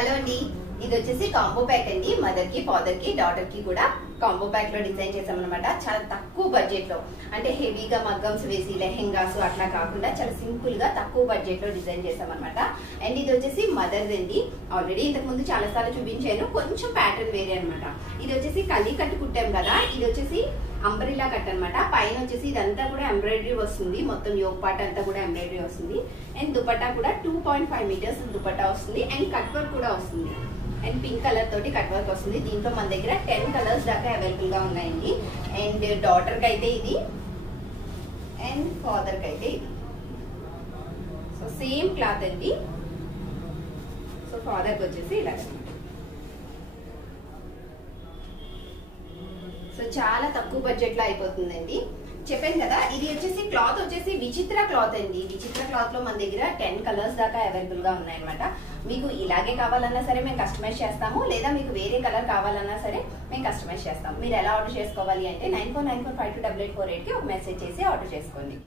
Hello అండి, ఇది వచ్చేసి కాంబో ప్యాక్ అండి. మదర్ కి, ఫాదర్ కి, డాటర్ కి కూడా కాంబో ప్యాక్ లో డిజైన్ చేసామన్నమాట. చాలా తక్కువ బడ్జెట్ లో, అంటే హెవీగా మగ్గమ్స్ వేసి లెహెంగాస్ అట్లా కాకుండా చాలా సింపుల్ గా తక్కువ బడ్జెట్ లో డిజైన్ చేసామన్నమాట. అండ్ ఇది వచ్చేసి మదర్ అండి. ఆల్రెడీ ఇంతకు ముందు చాలా సార్లు చూపించాను, కొంచెం ప్యాటర్న్ వేరే అనమాట. ఇది వచ్చేసి కలీ కట్టు కుట్టాం కదా, ఇది వచ్చేసి అంబ్రెల్లా కట్ అనమాట. పైన వచ్చేసి ఇదంతా కూడా ఎంబ్రాయిడరీ వస్తుంది, మొత్తం యోగ్ పార్ట్ అంతా కూడా ఎంబ్రాయిడరీ వస్తుంది. అండ్ దుపట్టా కూడా 2.5 మీటర్స్ దుపట్టా వస్తుంది. అండ్ కట్ వర్క్ కూడా వస్తుంది. అండ్ పింక్ కలర్ తోటి కట్ వర్క్ వస్తుంది. దీంట్లో మన దగ్గర 10 కలర్స్ దాకా అవైలబుల్ గా ఉన్నాయండి. అండ్ డాటర్ కి అయితే ఇది, అండ్ ఫాదర్ కి అయితే ఇది. సో సేమ్ క్లాత్ అండి. సో ఫాదర్ కి వచ్చేసి ఇలా, సో చాలా తక్కువ బడ్జెట్ లో అయిపోతుందండి. చెప్పాను కదా, ఇది వచ్చేసి క్లాత్ వచ్చేసి విచిత్ర క్లాత్ అండి. విచిత్ర క్లాత్ లో మన దగ్గర 10 కలర్స్ దాకా అవైలబుల్ గా ఉన్నాయన్నమాట. మీకు ఇలాగే కావాలన్నా సరే మేము కస్టమైజ్ చేస్తాము, లేదా మీకు వేరే కలర్ కావాలన్నా సరే మేము కస్టమైజ్ చేస్తాము. మీరు ఎలా ఆర్డర్ చేసుకోవాలి అంటే 9494528848 కి ఒక మెసేజ్ చేసి ఆర్డర్ చేసుకోండి.